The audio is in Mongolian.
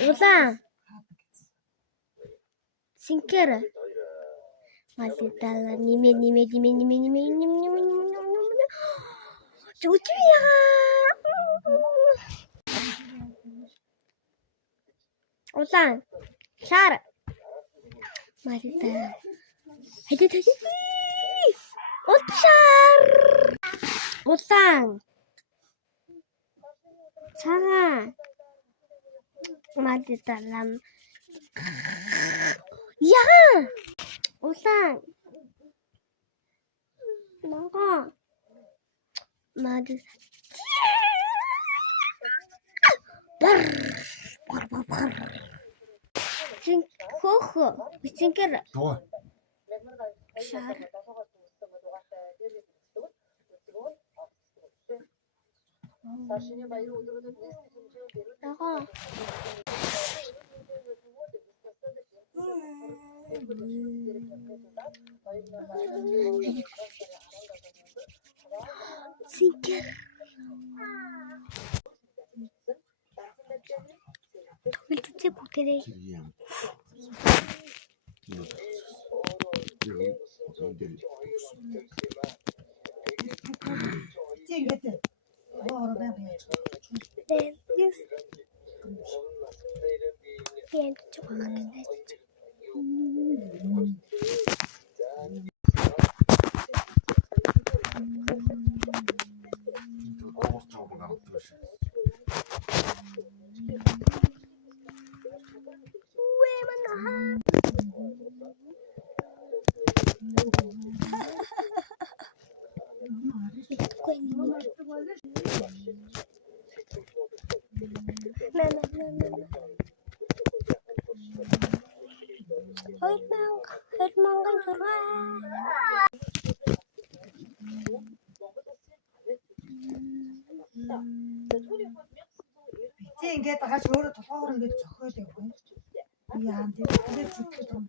Улаан. Синкер. Малидала ниме. Зүтвия. Улаан. Шар. Малидала. Хэдэ. Улшар. Улаан. Цагаан. Малидала. Яа. Улаан. Ногоо. Малидала. Хохо. Синкер. Шар. Ногоо. Синкер. Төлөвлөж бүгдээрээ. Ингээд багаж өөрөө толгоогоор ингээд зохиод явах юм. Яа тэгээд зүтгэж юм.